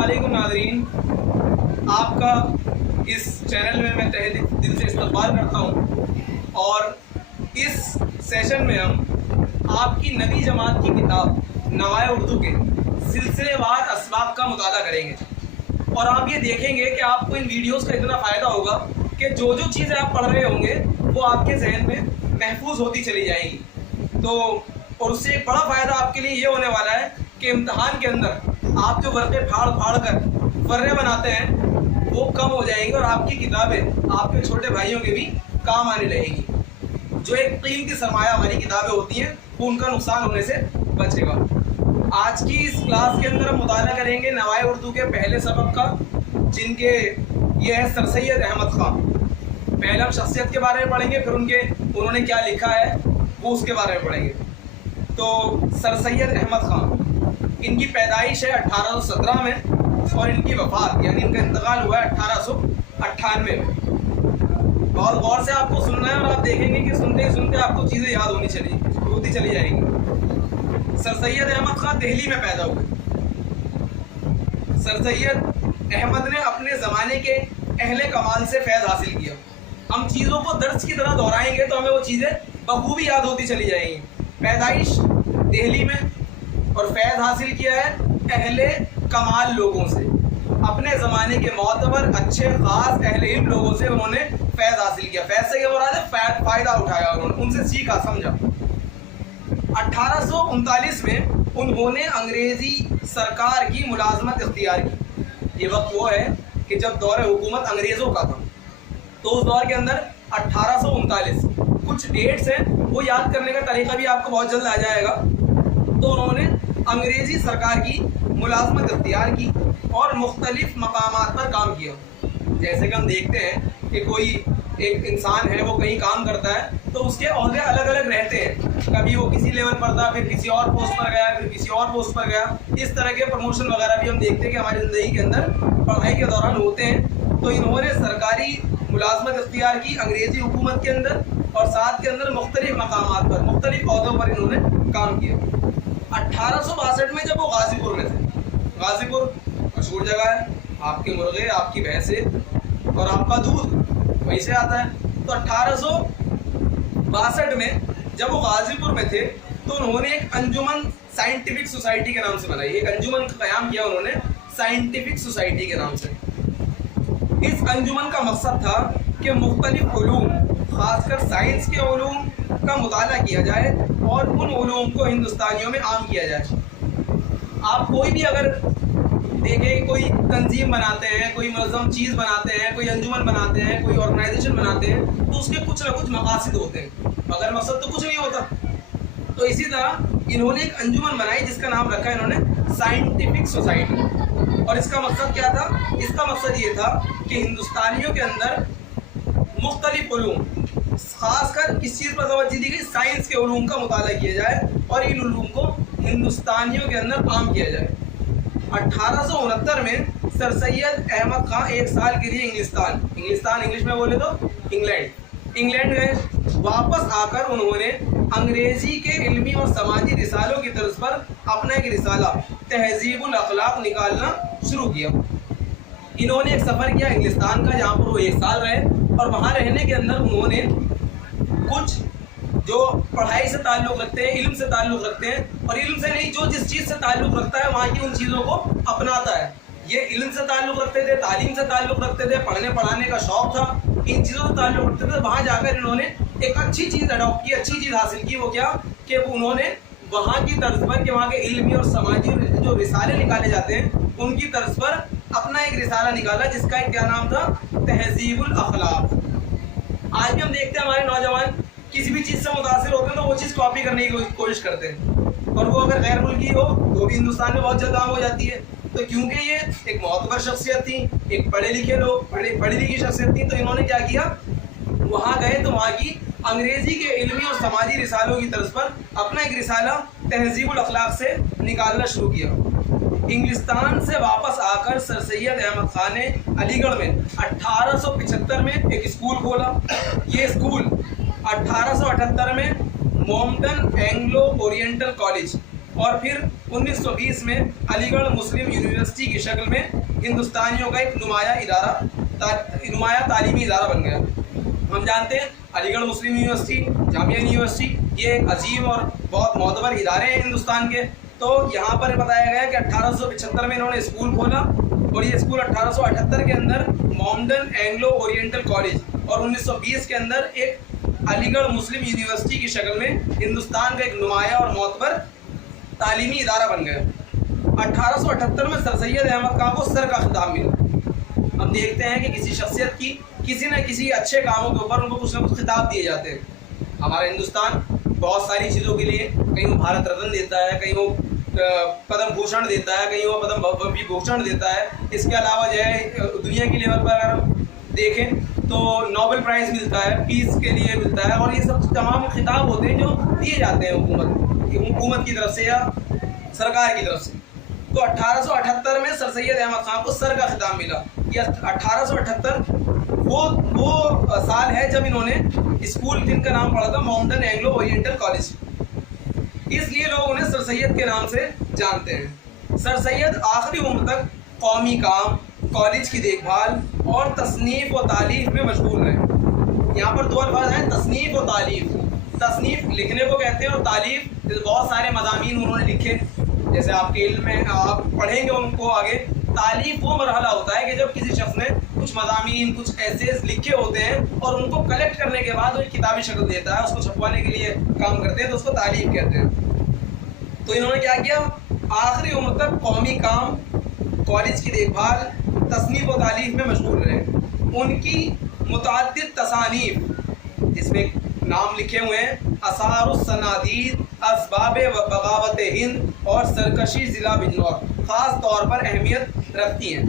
अस्सलामुअलैकुम नाज़रीन, आपका इस चैनल में मैं तहे दिल से इस्तकबाल करता हूँ। और इस सेशन में हम आपकी नवी जमात की किताब नवाए उर्दू के सिलसिलेवार असबाक का मुताला करेंगे। और आप ये देखेंगे कि आपको इन वीडियोस का इतना फ़ायदा होगा कि जो जो चीज़ें आप पढ़ रहे होंगे वो आपके जहन में महफूज होती चली जाएंगी। तो और उससे एक बड़ा फ़ायदा आपके लिए ये होने वाला है कि इम्तहान के अंदर आप जो वर्क़े फाड़ कर फर्रे बनाते हैं वो कम हो जाएंगे और आपकी किताबें आपके छोटे भाइयों के भी काम आने लगेगी। जो एक कीमती सरमाया हमारी किताबें होती हैं वो उनका नुकसान होने से बचेगा। आज की इस क्लास के अंदर हम मुताला करेंगे नवाए उर्दू के पहले सबक का, जिनके ये है सर सैयद अहमद ख़ान। पहले हम शख्सियत के बारे में पढ़ेंगे, फिर उन्होंने क्या लिखा है वो उसके बारे में पढ़ेंगे। तो सर सैयद अहमद ख़ान, इनकी पैदाइश है 1817 में और इनकी वफ़ात यानी इनका इंतकाल हुआ है 1898 में। और गौर से आपको सुनना है और आप देखेंगे कि सुनते ही सुनते आपको चीज़ें याद होती चली जाएंगी। सर सैयद अहमद ख़ान दिल्ली में पैदा हुए। सर सैयद अहमद ने अपने ज़माने के अहले कमाल से फैज़ हासिल किया। हम चीज़ों को दर्स की तरह दोहराएंगे तो हमें वो चीज़ें बखूबी याद होती चली जाएंगी। पैदाइश दिल्ली में और फैज़ हासिल किया है अहले कमाल लोगों से, अपने ज़माने के मोतबर अच्छे ख़ास अहले इल्म लोगों से उन्होंने फैज़ हासिल किया। फैज़ से क्या मुराद है? फ़ायदा उठाया, उनसे सीखा समझा। 1839 में उन्होंने अंग्रेज़ी सरकार की मुलाजमत इख्तियार की। ये वक्त वो है कि जब दौर हुकूमत अंग्रेज़ों का था। तो उस दौर के अंदर 1839 कुछ डेट्स हैं, वो याद करने का तरीका भी आपको बहुत जल्द आ जाएगा। तो उन्होंने अंग्रेज़ी सरकार की मुलाजमत इख्तियार की और मुख्तलिफ मकामात पर काम किया। जैसे कि हम देखते हैं कि कोई एक इंसान है, वो कहीं काम करता है तो उसके ओहदे अलग अलग रहते हैं। कभी वो किसी लेवल पर था, फिर किसी और पोस्ट पर गया, फिर किसी और पोस्ट पर गया। इस तरह के प्रमोशन वगैरह भी हम देखते हैं कि हमारी ज़िंदगी के अंदर पढ़ाई के दौरान होते हैं। तो इन्होंने सरकारी मुलाजमत इख्तियार की अंग्रेज़ी हुकूमत के अंदर और साथ के अंदर मुख्तलिफ मकामात पर मुख्तलिफ ओहदों पर इन्होंने काम किया। 1862 में जब वो गाज़ीपुर में थे, गाज़ीपुर मशहूर जगह है, आपके मुर्गे, आपकी भैंसें और आपका दूध वहीं से आता है। तो 1862 में जब वो गाज़ीपुर में थे तो उन्होंने एक अंजुमन साइंटिफिक सोसाइटी के नाम से बनाई। एक अंजुमन का क़याम किया उन्होंने साइंटिफिक सोसाइटी के नाम से। इस अंजुमन का मकसद था कि मुख्तलिफ उलूम, ख़ासकर साइंस के उलूम का मुताला किया जाए और उन उलूम को हिंदुस्तानियों में आम किया जाए। आप कोई भी अगर देखें, कोई तंजीम बनाते हैं, कोई मुनज़्ज़म चीज़ बनाते हैं, कोई अंजुमन बनाते हैं, कोई ऑर्गेनाइजेशन बनाते हैं, तो उसके कुछ ना कुछ मकासद होते हैं, मगर मकसद तो कुछ नहीं होता। तो इसी तरह इन्होंने एक अंजुमन बनाई जिसका नाम रखा इन्होंने साइंटिफिक सोसाइटी। और इसका मकसद क्या था? इसका मकसद ये था कि हिंदुस्तानियों के अंदर मुख्तलिफ उलूम, खासकर किस चीज़ पर तवज्जो दी गई? साइंस के उलूम का मुताला किया जाए और इन उलूम को हिंदुस्तानियों के अंदर आम किया जाए। 1869 में सर सैयद अहमद ख़ान एक साल के लिए इंग्लिस्तान इंग्लिश में बोले तो इंग्लैंड गए। वापस आकर उन्होंने अंग्रेज़ी के इल्मी और समाजी रिसालों की तर्ज पर अपना एक रिसाला तहज़ीबुल अखलाक निकालना शुरू किया। इन्होंने एक सफ़र किया इंग्लिस्तान का, जहाँ पर वो एक साल रहे और वहाँ रहने के अंदर उन्होंने कुछ जो पढ़ाई से ताल्लुक़ रखते हैं, इल्म से ताल्लुक़ रखते हैं, और इल्म से नहीं, जो जिस चीज़ से ताल्लुक़ रखता है वहाँ की उन चीज़ों को अपनाता है। ये इल्म से ताल्लुक़ रखते थे, तालीम से ताल्लुक़ रखते थे, पढ़ने पढ़ाने का शौक़ था, इन चीज़ों से ताल्लुक़ रखते थे। वहाँ जाकर इन्होंने एक अच्छी चीज़ अडॉप्ट की, अच्छी चीज़ हासिल की। वो क्या कि उन्होंने वहाँ की तर्ज पर, कि वहाँ के इल्मी और समाजी जो रिसाले निकाले जाते हैं उनकी तर्ज पर अपना एक रिसाला निकाला जिसका एक क्या नाम था? तहज़ीबुल अखलाक। आज भी हम देखते हैं हमारे नौजवान किसी भी चीज़ से मुतासिर होते हैं तो वो चीज़ कॉपी करने की कोशिश करते हैं, और वो अगर गैर मुल्की हो तो भी हिंदुस्तान में बहुत जल्द आम हो जाती है। तो क्योंकि ये एक मोतबर शख्सियत थी, एक पढ़े लिखे लोग, पढ़ी लिखी शख्सियत थी, तो इन्होंने क्या किया? वहाँ गए तो वहाँ की अंग्रेज़ी के इल्मी और समाजी रिसालों की तर्ज पर अपना एक रिसाला तहज़ीबुल अखलाक से निकालना शुरू किया। इंग्लिस्तान से वापस आकर सर सैयद अहमद ख़ान ने अलीगढ़ में 1875 में एक स्कूल खोला। ये स्कूल 1878 में मोमडन एंग्लो ओरिएंटल कॉलेज اور پھر 1920 میں علی گڑھ مسلم یونیورسٹی کی شکل میں ہندوستانیوں کا ایک نمایاں تعلیمی ادارہ بن گیا۔ ہم جانتے ہیں علی گڑھ مسلم یونیورسٹی، جامعہ یونیورسٹی، یہ ایک عظیم اور بہت معتبر ادارے ہیں ہندوستان کے۔ تو یہاں پر بتایا گیا کہ 1875 میں انہوں نے اسکول کھولا، اور یہ اسکول 1878 کے اندر ماؤنٹن اینگلو اورینٹل کالج، اور 1920 کے اندر ایک علی گڑھ مسلم یونیورسٹی کی شکل میں ہندوستان کا ایک نمایاں اور معتبر تعلیمی ادارہ بن گیا۔ 1878 میں سر سید احمد خان کو سر کا خطاب ملا۔ ہم دیکھتے ہیں کہ کسی شخصیت کی کسی نہ کسی اچھے کاموں کے اوپر ان کو کچھ نہ کچھ خطاب دیے جاتے ہیں۔ ہمارا ہندوستان بہت ساری چیزوں کے لیے کہیں وہ بھارت رتن دیتا ہے، کہیں وہ پدم بھوشن دیتا ہے، کہیں وہ پدم بھوشن دیتا ہے۔ اس کے علاوہ جو ہے دنیا کی لیول پر اگر ہم دیکھیں تو نوبل پرائز ملتا ہے، پیس کے لیے ملتا ہے، اور یہ سب تمام خطاب ہوتے ہیں جو دیے جاتے ہیں حکومت کی طرف سے یا سرکار کی طرف سے۔ تو 1878 میں سر سید احمد خان کو سر کا خطاب ملا۔ یہ 1878 وہ سال ہے جب انہوں نے اسکول جن کا نام پڑا تھا ماؤنٹن اینگلو اورینٹل کالج، اس لیے لوگ انہیں سر سید کے نام سے جانتے ہیں۔ سر سید آخری عمر تک قومی کام، کالج کی دیکھ بھال اور تصنیف و تالیف میں مشغول رہے۔ یہاں پر دو الفاظ ہیں، تصنیف و تالیف۔ تصنیف لکھنے کو کہتے ہیں، اور تالیف بہت سارے مضامین انہوں نے لکھے، جیسے آپ کے علم میں آپ پڑھیں گے ان کو آگے۔ تالیف وہ مرحلہ ہوتا ہے کہ جب کسی شخص نے کچھ مضامین، کچھ ایسیز لکھے ہوتے ہیں، اور ان کو کلیکٹ کرنے کے بعد وہ ایک کتابی شکل دیتا ہے، اس کو چھپوانے کے لیے کام کرتے ہیں، تو اس کو تالیف کہتے ہیں۔ تو انہوں نے کیا کیا، آخری عمر تک قومی کام، کالج کی دیکھ بھال، تصنیف و تالیف میں مشغول رہے۔ ان کی متعدد تصانیف، جس میں نام لکھے ہوئے ہیں اثار الصنادید، اسباب بغاوت ہند اور سرکشی ضلع بجنور، خاص طور پر اہمیت رکھتی ہیں۔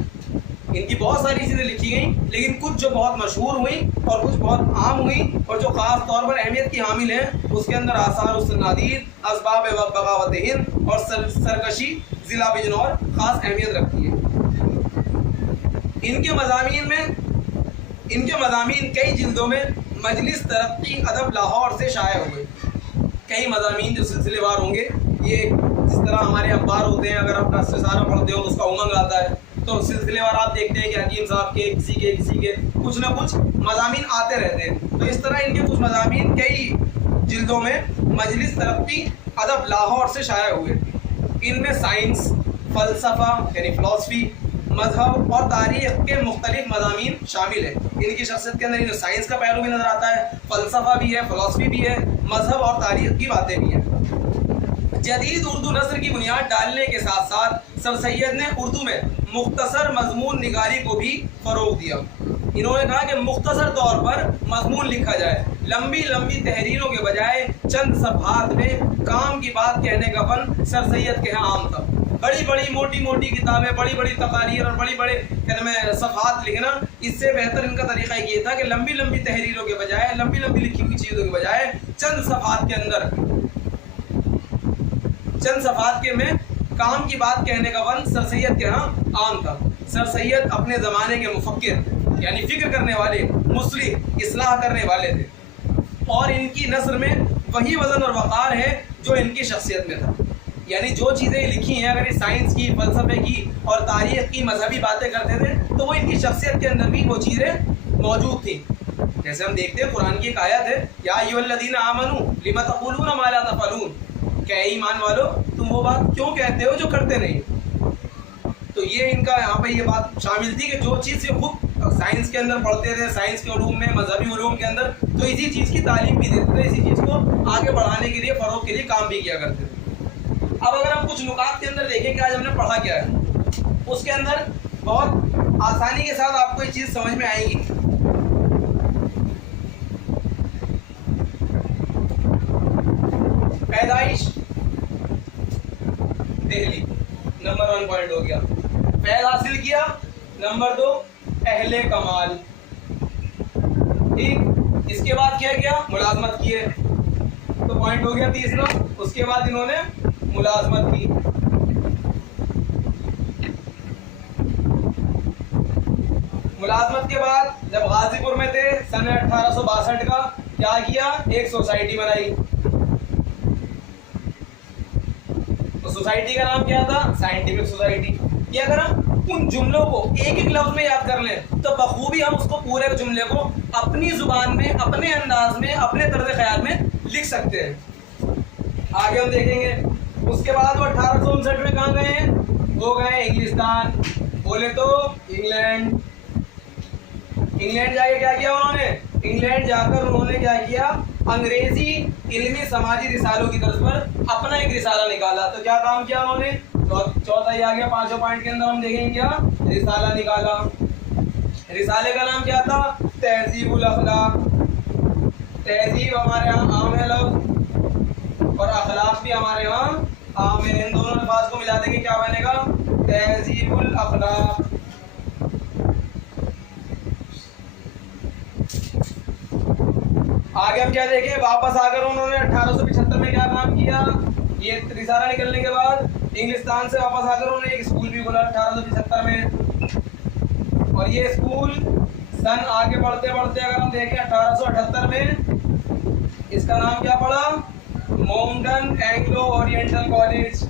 ان کی بہت ساری چیزیں لکھی گئیں، لیکن کچھ جو بہت مشہور ہوئیں اور کچھ بہت عام ہوئیں اور جو خاص طور پر اہمیت کی حامل ہیں، اس کے اندر آثار الصنادید، اسباب بغاوت ہند اور سرکشی ضلع بجنور خاص اہمیت رکھتی ہیں۔ ان کے مضامین کئی جلدوں میں مجلس ترقی ادب لاہور سے شائع ہوئے۔ کئی مضامین جو سلسلے وار ہوں گے، یہ جس طرح ہمارے اخبار ہوتے ہیں، اگر آپ رستے سارا پڑھتے ہو تو اس کا امنگ آتا ہے، تو سلسلے وار آپ دیکھتے ہیں کہ حکیم صاحب کے کسی کے کچھ نہ کچھ مضامین آتے رہتے ہیں۔ تو اس طرح ان کے کچھ مضامین کئی جلدوں میں مجلس ترقی ادب لاہور سے شائع ہوئے۔ ان میں سائنس، فلسفہ یعنی فلسفی، مذہب اور تاریخ کے مختلف مضامین شامل ہیں۔ ان کی شخصیت کے اندر سائنس کا پہلو بھی نظر آتا ہے، فلسفہ بھی ہے، فلسفی بھی ہے، مذہب اور تاریخ کی باتیں بھی ہیں۔ جدید اردو نثر کی بنیاد ڈالنے کے ساتھ ساتھ سر سید نے اردو میں مختصر مضمون نگاری کو بھی فروغ دیا۔ انہوں نے کہا کہ مختصر طور پر مضمون لکھا جائے، لمبی لمبی تحریروں کے بجائے چند صفحات میں کام کی بات کہنے کا فن سر سید کے ہاں عام تھا۔ بڑی بڑی موٹی موٹی کتابیں، بڑی بڑی تقاریر اور بڑی بڑے صفحات لکھنا، اس سے بہتر ان کا طریقہ یہ تھا کہ لمبی لمبی تحریروں کے بجائے، لمبی لمبی لکھی ہوئی چیزوں کے بجائے چند صفحات کے اندر، چند صفحات کے میں کام کی بات کہنے کا فن سر سید کے ہاں عام تھا۔ سر سید اپنے زمانے کے مفکر یعنی فکر کرنے والے، مصلح، اصلاح کرنے والے تھے، اور ان کی نثر میں وہی وزن اور وقار ہے جو ان کی شخصیت میں تھا۔ یعنی جو چیزیں لکھی ہیں، اگر یہ سائنس کی، فلسفے کی اور تاریخ کی، مذہبی باتیں کرتے تھے، تو وہ ان کی شخصیت کے اندر بھی وہ چیزیں موجود تھیں۔ جیسے ہم دیکھتے ہیں قرآن کی ایک آیت ہے، یا ایھا الذین آمنوا لم تقولون ما لا تفعلون، کہ اے ایمان والو تم وہ بات کیوں کہتے ہو جو کرتے نہیں۔ تو یہ ان کا یہاں پہ یہ بات شامل تھی کہ جو چیز یہ خود سائنس کے اندر پڑھتے تھے، سائنس کے علوم میں، مذہبی علوم کے اندر، تو اسی چیز کی تعلیم بھی دیتے تھے، اسی چیز کو آگے بڑھانے کے لیے، فروغ کے لیے کام بھی کیا کرتے تھے۔ اب اگر ہم کچھ نکات کے اندر دیکھیں کہ آج ہم نے پڑھا کیا ہے، اس کے اندر بہت آسانی کے ساتھ آپ کو یہ چیز سمجھ میں آئے گی۔ پیدائش دہلی، نمبر 1 پوائنٹ ہو گیا۔ فیض حاصل کیا، نمبر 2 اہل کمال، ٹھیک۔ اس کے بعد کیا کیا، ملازمت کیے، تو پوائنٹ ہو گیا تیسرا۔ اس کے بعد انہوں نے ملازمت کی۔ ملازمت کے بعد جب غازی پور میں تھے سن 1862 کا، کیا کیا، ایک سوسائٹی بنائی۔ सोसाइटी का नाम क्या था, साइंटिफिक सोसाइटी। ये अगर हम उन जुमलों को एक एक लफ्ज में याद कर लें तो बखूबी हम उसको पूरे जुमले को अपनी जुबान में, अपने अंदाज में, अपने तर्ज ख्याल में लिख सकते हैं। आगे हम देखेंगे। उसके बाद वो 1859 में कहाँ गए हैं, वो गए इंग्लिस्तान, बोले तो इंग्लैंड। इंग्लैंड जाके क्या किया उन्होंने, इंग्लैंड जाकर उन्होंने क्या किया, अंग्रेजी इल्मी समाजी रिसालों की तर्ज पर अपना एक रिसाला निकाला। तो क्या काम किया उन्होंने, चौथा ही आ गया, 5 पॉइंट के अंदर हम देखेंगे क्या, रिसाला निकाला। रिसाले का नाम क्या था, तहजीबुल अखलाक। तहजीब हमारे यहाँ आम है लफ्ज और अखलाक भी हमारे यहाँ आम है। इन दोनों अल्फाज को मिला देंगे क्या बनेगा, तहजीबुल अखलाक। आगे हम क्या देखें, वापस आकर उन्होंने 1875 में क्या काम किया, ये रिसाला निकलने के बाद इंग्लिस्तान से वापस आकर उन्होंने एक स्कूल भी खोला 1875 में। और ये स्कूल सन आगे बढ़ते बढ़ते अगर हम देखें 1878 में इसका नाम क्या पड़ा, मोमडन एंग्लो ओरिएंटल कॉलेज।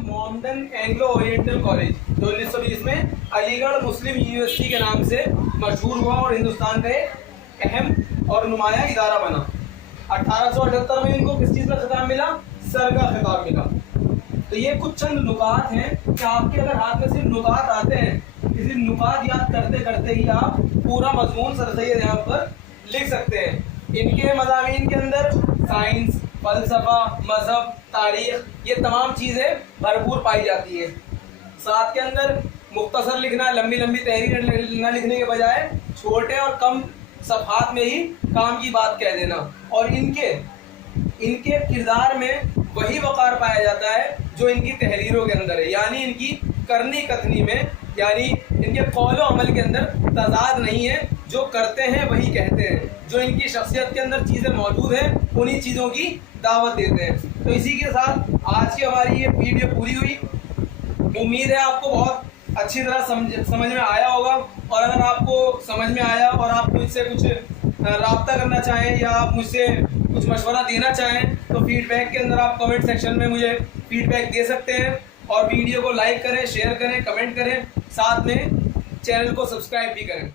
मोमडन एंग्लो ओरिएंटल कॉलेज जो 1920 में अलीगढ़ मुस्लिम यूनिवर्सिटी के नाम से मशहूर हुआ और हिंदुस्तान का एक अहम और नुमाया इदारा बना। 1878 में इनको किस चीज का खिताब मिला, सर का खिताब मिला। तो ये कुछ चंद नुकात हैं कि आपके अगर हाथ में सिर्फ नुकात आते हैं, किसी नुकात याद करते करते ही आप पूरा मजमून सरसैयद यहाँ पर लिख सकते हैं। इनके मज़ामीन के अंदर साइंस, फलसफा, मजहब, तारीख, ये तमाम चीज़ें भरपूर पाई जाती है। साथ के अंदर मुख्तसर लिखना, लंबी लंबी तहरीर न लिखने के बजाय छोटे और कम सफ़हात में ही काम की बात कह देना। और इनके किरदार में वही वक़ार पाया जाता है जो इनकी तहरीरों के अंदर है, यानी इनकी करनी कथनी में, यानी इनके कौलो अमल के अंदर तजाद नहीं है। जो करते हैं वही कहते हैं, जो इनकी शख्सियत के अंदर चीज़ें मौजूद हैं उन्हीं चीज़ों की दावत देते हैं। तो इसी के साथ आज की हमारी ये वीडियो पूरी हुई। उम्मीद है आपको बहुत अच्छी तरह समझ में आया होगा। और अगर आपको समझ में आया और आप मुझसे कुछ राब्ता करना चाहें या आप मुझसे कुछ मशवरा देना चाहें तो फीडबैक के अंदर आप कमेंट सेक्शन में मुझे फीडबैक दे सकते हैं। और वीडियो को लाइक करें, शेयर करें, कमेंट करें, साथ में चैनल को सब्सक्राइब भी करें।